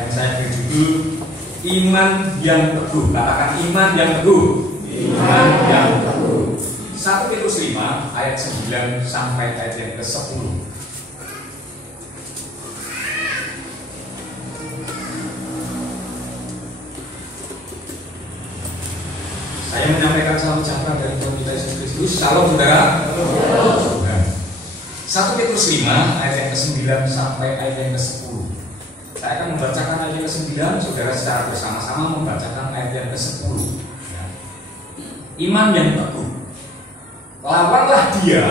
yang saya beri judul Iman yang Teguh. Katakan iman yang teguh. Iman yang teguh. 1 Petrus 5 ayat 9 sampai ayat yang ke-10. Saya menyampaikan salam sejahtera dari Tuhan kita Yesus Kristus. Salam saudara. 1 Petrus 5 ayat yang ke-9 sampai ayat yang ke-10. Saya akan membacakan ayat yang ke-9, saudara secara bersama-sama membacakan ayat yang ke-10. Iman yang teguh. Lawanlah dia,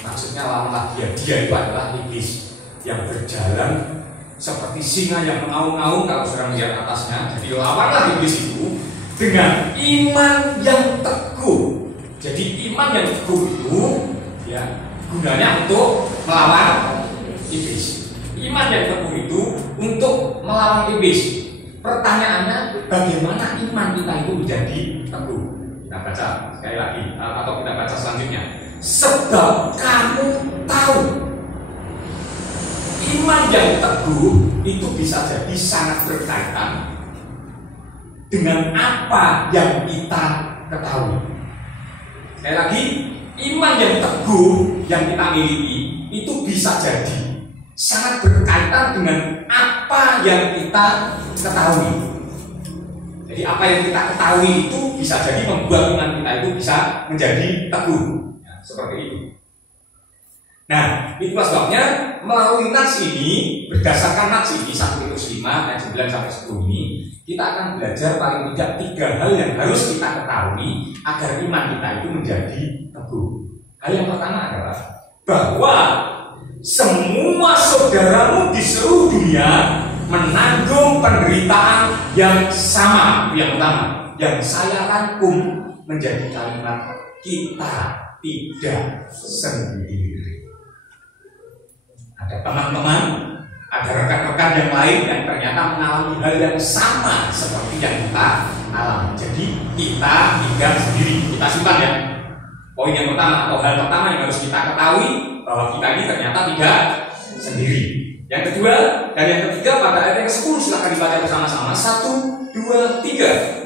maksudnya lawanlah dia. Dia itu adalah iblis yang berjalan seperti singa yang mengaum-ngaum kalau saudara melihat atasnya. Jadi lawanlah iblis itu dengan iman yang teguh. Jadi iman yang teguh itu ya gunanya untuk melawan iblis. Iman yang teguh itu untuk melawan iblis. Pertanyaannya, bagaimana iman kita itu menjadi teguh? Kita baca sekali lagi atau kita baca selanjutnya. Sebab kamu tahu iman yang teguh itu bisa jadi sangat berkaitan dengan apa yang kita ketahui. Sekali lagi, iman yang teguh yang kita miliki itu bisa jadi sangat berkaitan dengan apa yang kita ketahui. Jadi apa yang kita ketahui itu bisa jadi membuat iman kita itu bisa menjadi teguh. Ya, seperti itu. Nah, itulah sebabnya melalui nats ini, berdasarkan nats ini 1 Petrus 5 ayat 9 sampai 10 ini, kita akan belajar paling tidak 3 hal yang harus kita ketahui agar iman kita itu menjadi teguh. Hal yang pertama adalah bahwa semua saudaramu di seluruh dunia menanggung penderitaan yang sama. Yang pertama, yang saya rangkum menjadi kalimat kita tidak sendiri. Ada teman-teman, ada rekan-rekan yang lain yang ternyata mengalami hal yang sama seperti yang kita alami. Jadi kita tidak sendiri. Kita simpan ya. Poin yang pertama atau hal pertama yang harus kita ketahui bahwa kita ini ternyata tidak sendiri. Yang kedua dan yang ketiga pada ayat yang ke-10 silakan dibaca bersama-sama. 1, 2, 3.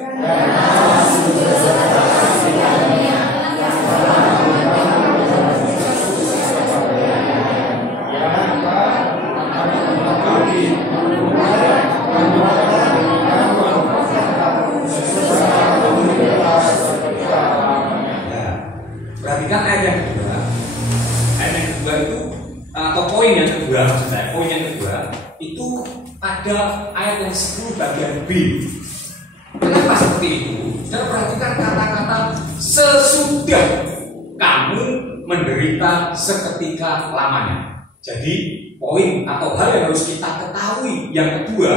Perhatikan ayat yang kedua. Ayat yang kedua itu atau poin yang kedua maksud saya. Poin yang kedua itu ada ayat yang 10 bagian B. Kenapa seperti itu? Dan perhatikan kata-kata sesudah kamu menderita seketika lamanya. Jadi poin atau hal yang harus kita ketahui yang kedua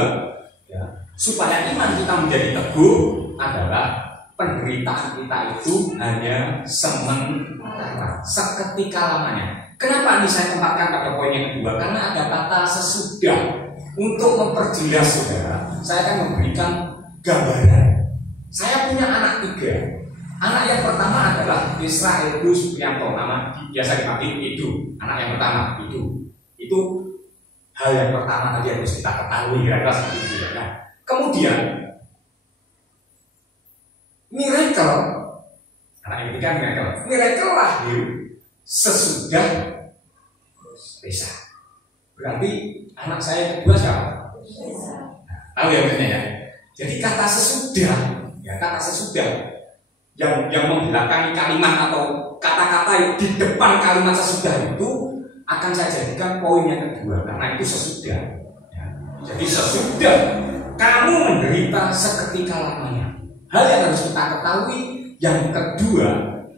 ya, supaya iman kita menjadi teguh adalah penderitaan kita itu hanya sementara, seketika lamanya. Kenapa ini saya tempatkan pada poin yang kedua? Karena ada kata sesudah. Untuk memperjelas saudara, saya akan memberikan gambaran. Saya punya anak 3. Anak yang pertama adalah Israel Supriyanto, nama biasa dipanggil itu. Anak yang pertama itu hal yang pertama tadi harus kita ketahui kira-kira seperti itu. Nah, kemudian miracle, anak yang ketiga miracle lahir sesudah Resa. Berarti anak saya yang kedua siapa? Tahu ya benar ya. Jadi kata sesudah, ya kata sesudah yang membelakangi kalimat atau kata-kata di depan kalimat sesudah itu akan saya jadikan poin yang kedua karena itu sesudah. Ya. Jadi sesudah kamu menderita seketika lamanya. Hal yang harus kita ketahui yang kedua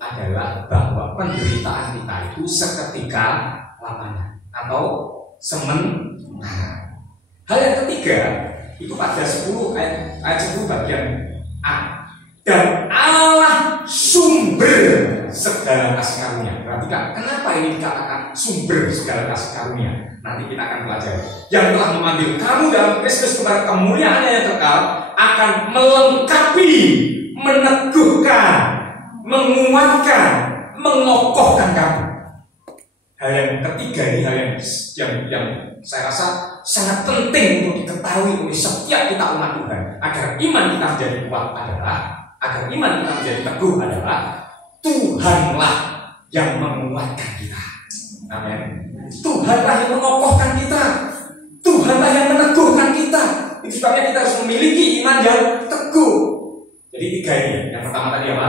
adalah bahwa penderitaan kita itu seketika lamanya atau sementara. Hal yang ketiga itu pada 10 ayat 10 bagian A. Dan Allah sumber segala kasih karunia. Perhatikan, kenapa ini dikatakan sumber segala kasih karunia? Nanti kita akan pelajari. Yang telah memanggil kamu dalam Kristus kepada kemuliaan yang kekal akan melengkapi, meneguhkan, menguatkan, mengokohkan kamu. Hal yang ketiga ini hal yang saya rasa sangat penting untuk diketahui oleh setiap kita umat Tuhan agar iman kita menjadi kuat adalah, agar iman kita menjadi teguh adalah Tuhanlah yang menguatkan kita. Amin. Tuhanlah yang mengokohkan kita. Tuhanlah yang meneguhkan kita. Itu sebabnya kita harus memiliki iman yang teguh. Jadi 3 ini. Yang pertama tadi apa?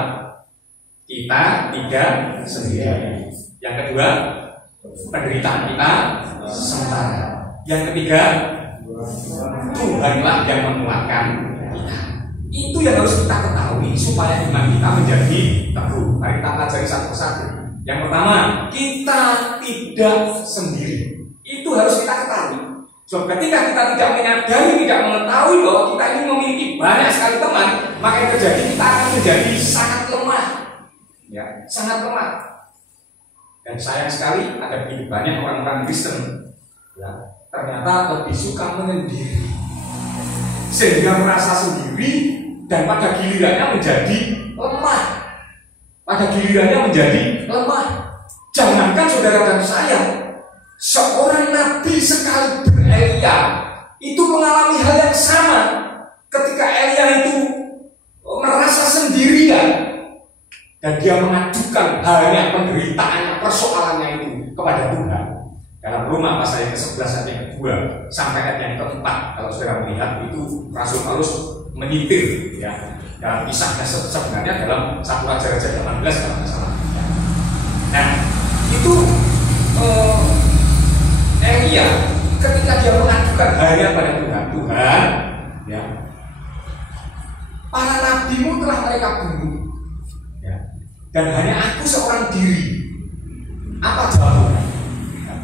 Kita tidak sendiri. Yang kedua, penderitaan kita sementara. Yang ketiga, Tuhanlah yang menguatkan kita. Itu yang harus kita ketahui supaya iman kita menjadi teguh. Mari kita pelajari satu persatu. Yang pertama, kita tidak sendiri. Itu harus kita ketahui. So, ketika kita tidak menyadari, tidak mengetahui bahwa kita ini memiliki banyak sekali teman, maka yang terjadi kita akan menjadi sangat lemah, ya, sangat lemah. Dan sayang sekali ada begitu banyak orang-orang Kristen, ya, ternyata lebih suka menyendiri, sehingga merasa sendiri dan pada gilirannya menjadi lemah. Pada gilirannya menjadi lemah. Jangankan saudara dan saya, seorang nabi sekalipun Elia itu mengalami hal yang sama. Ketika Elia itu merasa sendirian dan dia mengadukan halnya penderitaannya, persoalannya itu kepada Tuhan. Dalam Roma pasal yang ke-11 ayat yang ke-2 sampai ayat yang ke-4, kalau saudara melihat itu Rasul Paulus menyitir, ya, dalam kisahnya sebenarnya dalam 1 Raja-Raja 18 kalau tidak salah. Nah, itu Elia ketika dia mengadukan halnya pada Tuhan, ya, para nabimu telah mereka bunuh, ya, dan hanya aku seorang diri. Apa jawabannya? Ya.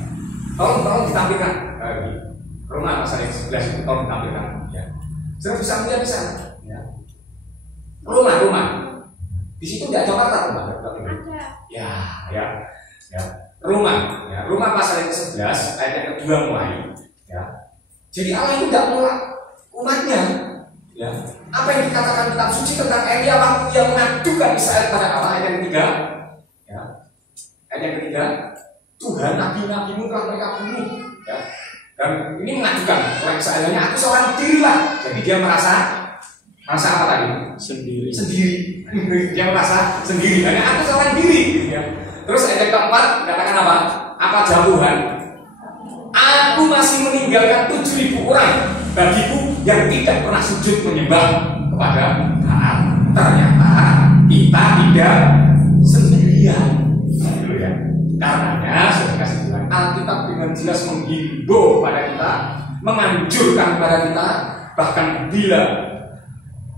Tolong ditampilkan. Roma pasal yang 11 itu tolong ditampilkan. Ya. Sudah bisa melihat di sana. Ya. Roma. Di situ tidak ada kata Roma. Ya. Roma pasal yang ke-11 ayat yang ke-2 mulai, ya. Jadi Allah itu tidak menolak umatnya, ya. Apa yang dikatakan kitab suci tentang Elia waktu yang mengadukan Israel pada Allah, ayat yang ketiga, ya. Ayat yang ketiga, Tuhan nabi-nabimu telah mereka bunuh, ya. Dan ini mengadukan oleh Israelnya, aku seorang diri lah. Jadi dia merasa apa tadi? Sendiri. Dia merasa sendiri. Hanya aku seorang diri, ya. Terus ayat yang keempat katakan apa? Apa jawab Tuhan? Aku masih meninggalkan 7.000 orang bagiku yang tidak pernah sujud menyembah kepada Baal. Ternyata kita tidak sendirian. Ya. Karenanya sudah kasih Tuhan, Alkitab dengan jelas menghimbau pada kita, menganjurkan kepada kita, bahkan bila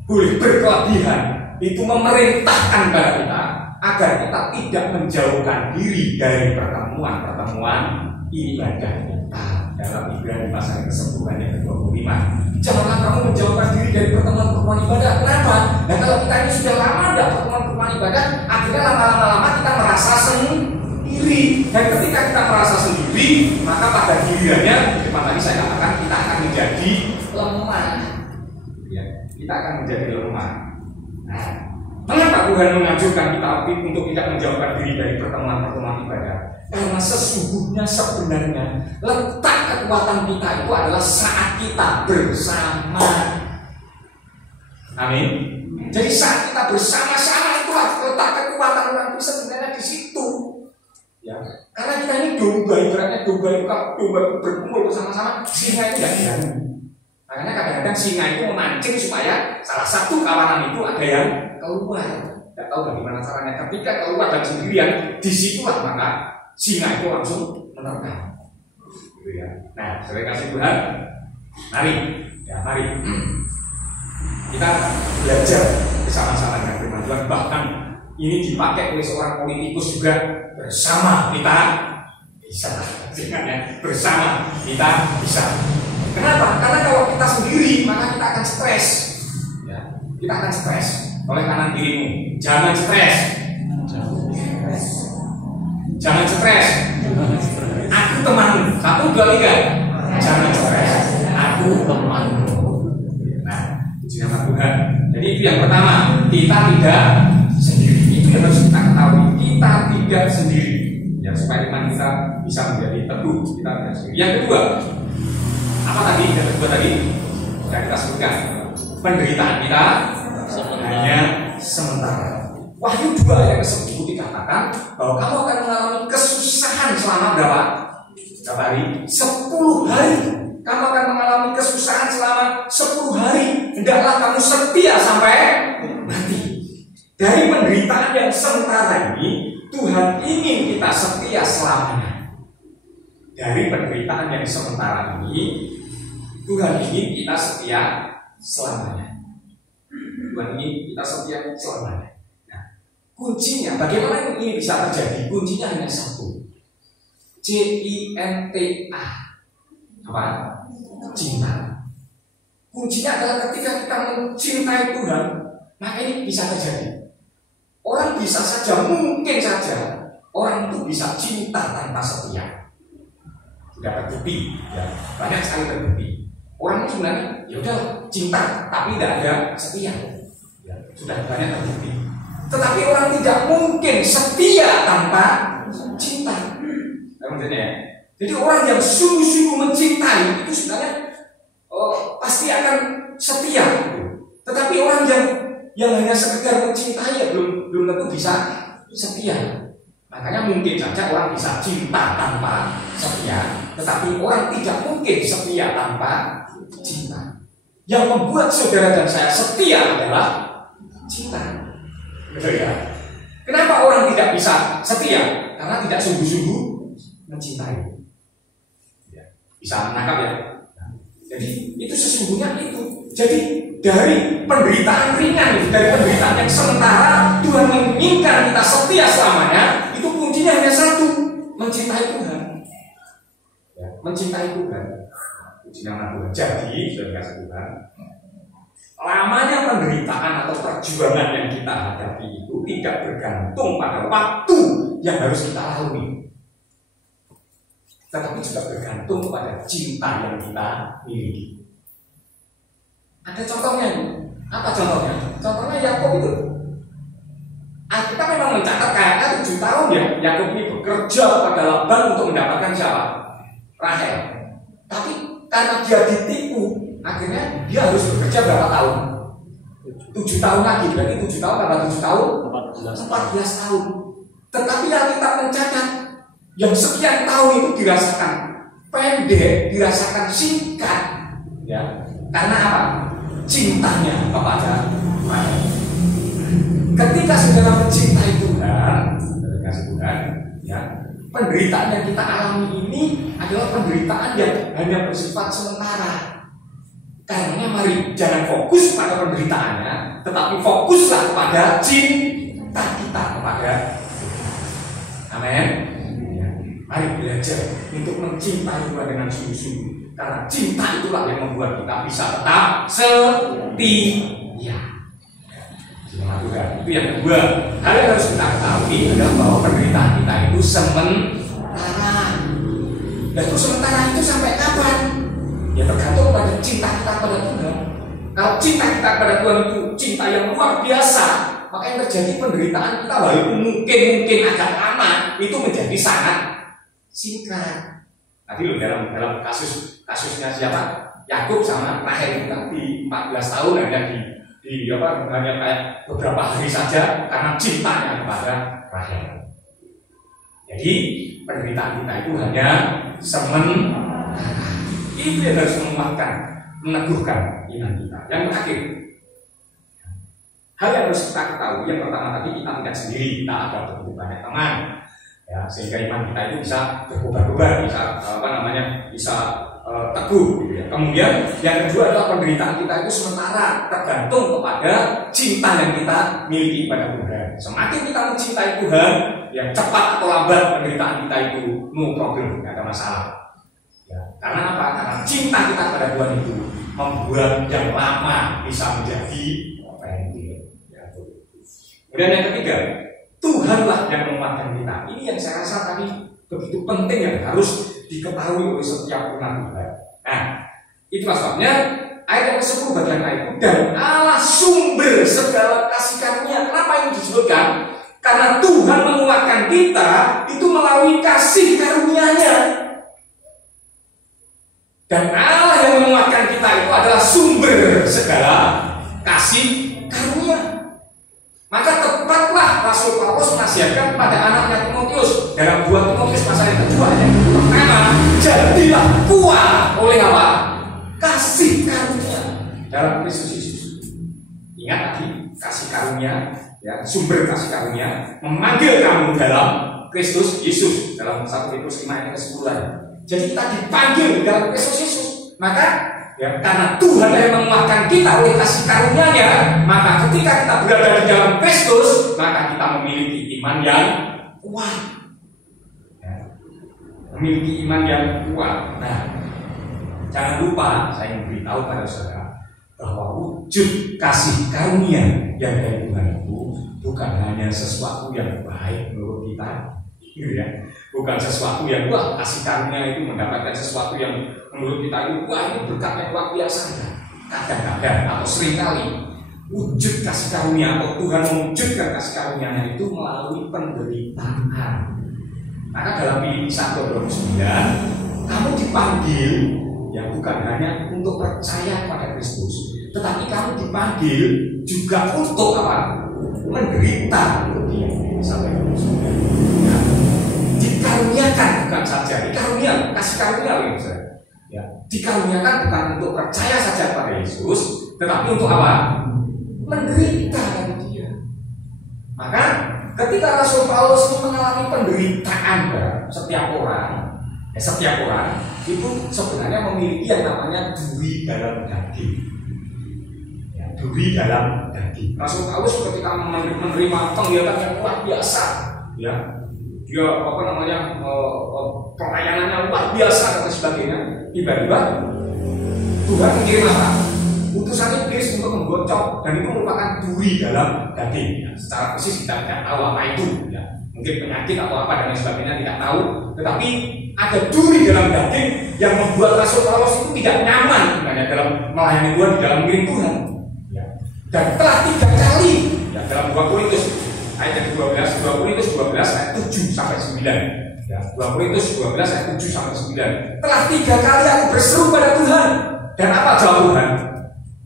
boleh berkelebihan, itu memerintahkan kepada kita agar kita tidak menjauhkan diri dari pertemuan-pertemuan ibadah kita. Dalam Ibrani pasal ke-10 ayat ke-25, janganlah kamu menjauhkan diri dari pertemuan-pertemuan ibadah. Kenapa? Dan kalau kita ini sudah lama tidak pertemuan-pertemuan ibadah, akhirnya lama-lama kita merasa sendiri. Dan ketika kita merasa sendiri, maka pada gilirannya, di depan tadi saya katakan, kita akan menjadi lemah. Ya, kita akan menjadi lemah. Nah, mengapa Tuhan mengajukan kita untuk tidak menjauhkan diri dari pertemuan-pertemuan ibadah? Karena sesungguhnya sebenarnya letak kekuatan kita itu adalah saat kita bersama. Amin. Jadi saat kita bersama-sama itu letak kekuatan orang itu sebenarnya di situ. Ya. Karena kita ini domba, ibaratnya domba itu kalau domba berkumpul bersama-sama, singa itu tidak berani. Makanya kadang-kadang singa itu memancing supaya salah satu kawanan itu ada yang keluar. Tidak tahu bagaimana caranya. Ketika keluar dan sendirian, disitulah maka singa itu langsung menerkam. Gitu ya. Nah, saya kasih Tuhan, mari kita belajar bersama-sama dengan firman Tuhan. Bahkan ini dipakai oleh seorang politikus juga, bersama kita bisa. Bersama kita bisa. Kenapa? Karena kalau kita sendiri, maka kita akan stres. Ya, kita akan stres. Oleh kanan kirimu, jangan stres. Jangan stres. Aku temanmu. 1, 2, 3. Jangan stres. Aku temanmu. Nah, puji nama Tuhan. Jadi itu yang pertama, kita tidak sendiri. Itu yang harus kita ketahui. Kita tidak sendiri. Ya, supaya iman kita bisa menjadi teguh. Kita tidak sendiri. Yang kedua, Apa tadi? Yang kedua tadi yang kita sebutkan, penderitaan kita hanya sementara. Wahyu 2 ayat ke-10 dikatakan bahwa kamu akan mengalami kesusahan selama berapa hari? 10 hari. Kamu akan mengalami kesusahan selama 10 hari. Hendaklah kamu setia sampai mati. Dari penderitaan yang sementara ini, Tuhan ingin kita setia selamanya. Dari penderitaan yang sementara ini, Tuhan ingin kita setia selamanya. Tuhan ingin kita setia selamanya. Nah, kuncinya, bagaimana ini bisa terjadi? Kuncinya hanya satu. CINTA. Apa? Cinta. Kuncinya adalah ketika kita mencintai Tuhan, maka ini bisa terjadi. Orang bisa saja, mungkin saja orang itu bisa cinta tanpa setia. Tidak terbukti, ya. Banyak sekali terbukti. Orang itu sebenarnya ya udah cinta, tapi tidak ada setia. Ya, sudah banyak terbukti. Tetapi orang tidak mungkin setia tanpa cinta. Ya. Jadi orang yang sungguh-sungguh mencintai itu sebenarnya pasti akan setia. Tetapi orang yang hanya sekedar mencintai ya belum tentu bisa setia. Makanya mungkin saja orang bisa cinta tanpa setia, tetapi orang tidak mungkin setia tanpa cinta. Yang membuat saudara dan saya setia adalah cinta. Betul ya? Kenapa orang tidak bisa setia? Karena tidak sungguh-sungguh mencintai. Ya, bisa menangkap ya? Jadi itu sesungguhnya itu. Jadi dari penderitaan ringan, dari penderitaan yang sementara, Tuhan menginginkan kita setia selamanya. Itu kuncinya hanya satu, mencintai Tuhan. Ya, mencintai Tuhan. Kuncinya Tuhan. Jadi, sudah dikasih Tuhan, lamanya penderitaan atau perjuangan yang kita hadapi itu tidak bergantung pada waktu yang harus kita lalui, tetapi juga bergantung kepada cinta yang kita miliki. Ada contohnya. Apa contohnya? Contohnya Yakub itu. Kita memang mencatat kayaknya 7 tahun ya Yakub ini bekerja pada Laban untuk mendapatkan siapa? Rahel. Tapi karena dia ditipu, akhirnya dia harus bekerja berapa tahun? 7 tahun lagi. Berarti 7 tahun tambah 7 tahun? 14 tahun. Tetapi yang kita mencatat, yang sekian tahun itu dirasakan pendek, dirasakan singkat, ya. Karena apa? Cintanya kepada Tuhan. Ketika saudara mencintai Tuhan, ya, penderitaan yang kita alami ini adalah penderitaan yang hanya bersifat sementara. Karena mari jangan fokus pada penderitaannya, tetapi fokuslah kepada cinta kita kepada Tuhan. Amin. Mari belajar untuk mencintai Tuhan dengan sungguh-sungguh. Karena cinta itulah yang membuat kita bisa tetap setia. Itu yang kedua. Hal yang harus kita ketahui adalah bahwa penderitaan kita itu sementara. Dan itu sementara itu sampai kapan? Ya tergantung pada cinta kita pada Tuhan. Kalau cinta kita pada Tuhan itu cinta yang luar biasa, maka yang terjadi penderitaan kita walaupun mungkin agak lama, itu menjadi sangat singkat. Tadi loh dalam kasusnya siapa? Yakub sama Rahel di 14 tahun hanya hanya kayak beberapa hari saja karena cintanya kepada Rahel. Jadi penderitaan kita itu hanya sementara. Itu yang harus menguatkan, meneguhkan iman kita. Yang terakhir, hal yang harus kita ketahui, yang pertama tadi kita tidak sendiri, kita ada begitu banyak teman. Ya, sehingga iman kita itu bisa berkobar-kobar, bisa bisa teguh gitu ya. Kemudian yang kedua adalah penderitaan kita itu sementara, tergantung kepada cinta yang kita miliki pada Tuhan. Semakin kita mencintai Tuhan, yang cepat atau lambat penderitaan kita itu no problem, tidak ada masalah. Ya, karena apa? Karena cinta kita pada Tuhan itu membuat yang lama bisa menjadi pendek. Ya, kemudian yang ketiga, Tuhanlah yang menguatkan kita. Ini yang saya rasa tadi begitu penting yang harus diketahui oleh setiap umat Tuhan. Nah, itu sebabnya ayat yang ke-10 bagian ayat itu, dan Allah sumber segala kasih karunia. Kenapa ini disebutkan? Karena Tuhan menguatkan kita itu melalui kasih karunia-Nya. Dan Allah yang menguatkan kita itu adalah sumber segala kasih karunia. Maka tepatlah Rasul Paulus menasihatkan pada anaknya Timotius dalam 2 Timotius pasal yang kedua yang pertama, jadilah kuat oleh apa? Kasih karunia dalam Kristus Yesus. Ingat tadi kasih karunia, ya, sumber kasih karunia memanggil kamu dalam Kristus Yesus dalam 1 Petrus 5 ayat 10. Jadi kita dipanggil dalam Kristus Yesus. Maka ya, karena Tuhan yang menguatkan kita oleh kasih karunia-Nya, maka ketika kita berada di dalam Kristus, maka kita memiliki iman yang kuat. Ya, memiliki iman yang kuat. Nah, jangan lupa saya memberitahu pada saudara bahwa wujud kasih karunia yang dari Tuhan itu bukan hanya sesuatu yang baik menurut kita, ya, bukan sesuatu yang wah kasih karunia itu mendapatkan sesuatu yang menurut kita itu wah ini berkat yang luar biasa. Kadang-kadang atau seringkali wujud kasih karunia atau Tuhan mewujudkan kasih karunia-Nya itu melalui penderitaan. Maka dalam Filipi 1:29 kamu dipanggil ya bukan hanya untuk percaya pada Kristus, tetapi kamu dipanggil juga untuk apa? Menderita untuk Dia. Sampai 29. Nah, dikaruniakan bukan saja dikarunia, kasih karunia loh, ya, dikaruniakan bukan untuk percaya saja pada Yesus, tetapi untuk apa? Menderita bagi Dia. Maka ketika Rasul Paulus itu mengalami penderitaan setiap orang itu sebenarnya memiliki yang namanya duri dalam daging. Ya, duri dalam daging. Rasul Paulus ketika menerima penglihatan yang luar biasa, ya, dia apa namanya pelayanannya luar biasa dan sebagainya. Tiba-tiba Tuhan mengirim apa? Utusan iblis untuk menggocok, dan itu merupakan duri dalam daging. Ya, secara persis kita tidak tahu apa itu, ya. Mungkin penyakit atau apa dan lain sebagainya tidak tahu. Tetapi ada duri dalam daging yang membuat Rasul Paulus itu tidak nyaman dalam melayani Tuhan di dalam miring Tuhan. Ya. Dan telah 3 kali ya, dalam 2 Korintus ayat yang 12, 2 Korintus 12 ayat 7 sampai 9. Ya, 2 Korintus 12 ayat 7 sampai 9. Telah 3 kali aku berseru pada Tuhan, dan apa jawab Tuhan?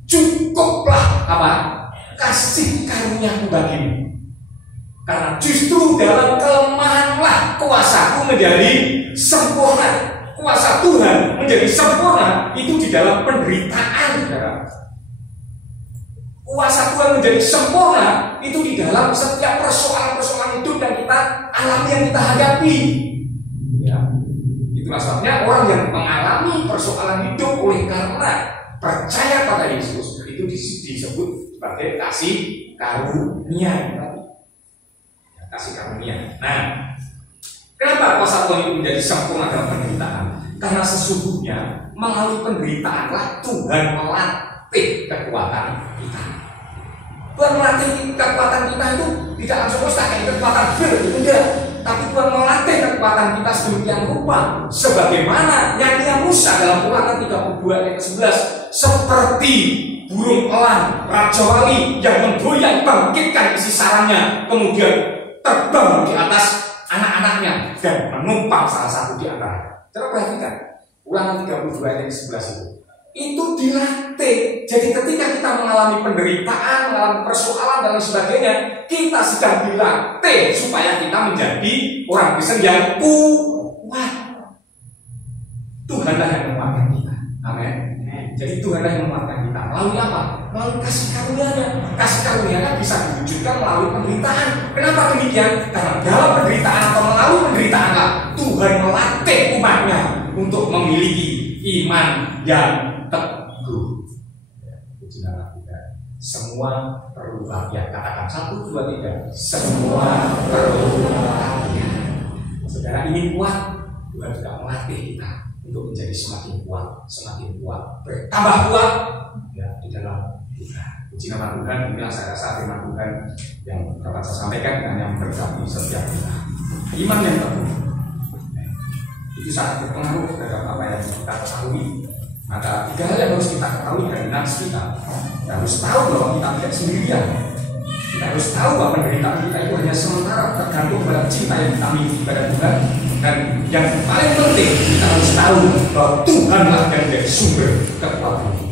Cukuplah apa? Kasih karuniaku bagimu. Karena justru dalam kelemahanlah kuasaku menjadi sempurna. Kuasa Tuhan menjadi sempurna itu di dalam penderitaan, saudara. Kuasa Tuhan menjadi sempurna itu di dalam setiap persoalan-persoalan hidup yang kita alami, yang kita hadapi. Ya. Itulah sebabnya orang yang mengalami persoalan hidup oleh karena percaya pada Yesus itu disebut sebagai kasih karunia. Ya, kasih karunia. Nah, kenapa kuasa Tuhan itu menjadi sempurna dalam penderitaan? Karena sesungguhnya melalui penderitaanlah Tuhan melatih kekuatan kita. Tuhan melatih kekuatan kita itu tidak langsung kayak kekuatan enggak, tapi Tuhan melatih kekuatan kita sedemikian rupa sebagaimana nyanyian Musa dalam Ulangan 32 ayat 11, seperti burung elang Raja Wali yang menggoyang bangkitkan isi sarangnya, kemudian terbang di atas anak-anaknya dan menumpang salah satu di antara. Coba perhatikan Ulangan 32 ayat 11 itu dilatih. Jadi ketika kita mengalami penderitaan, mengalami persoalan dan sebagainya, kita sedang dilatih supaya kita menjadi orang Kristen yang kuat. Tuhanlah yang menguatkan kita. Amin. Jadi Tuhanlah yang menguatkan kita. Melalui apa? Melalui kasih karunia-Nya. Kasih karunia-Nya bisa diwujudkan melalui penderitaan. Kenapa demikian? Karena dalam penderitaan atau melalui penderitaan Tuhan melatih umat-Nya untuk memiliki iman yang teguh. Semua perlu latihan. Katakan 1, 2, 3. Semua perlu latihan. Saudara ingin kuat, Tuhan juga melatih kita untuk menjadi semakin kuat, bertambah kuat ya di dalam Tuhan. Puji nama Tuhan. Inilah saya rasa firman Tuhan yang dapat saya sampaikan dengan yang berkati setiap kita. Iman yang teguh itu sangat berpengaruh terhadap apa yang kita ketahui. Maka 3 hal yang harus kita ketahui dari nafs kita. Kita harus tahu bahwa kita tidak sendirian. Kita harus tahu bahwa penderitaan kita itu hanya sementara, tergantung pada cinta yang kita miliki pada Tuhan. Dan yang paling penting kita harus tahu bahwa Tuhanlah yang menjadi sumber kekuatan.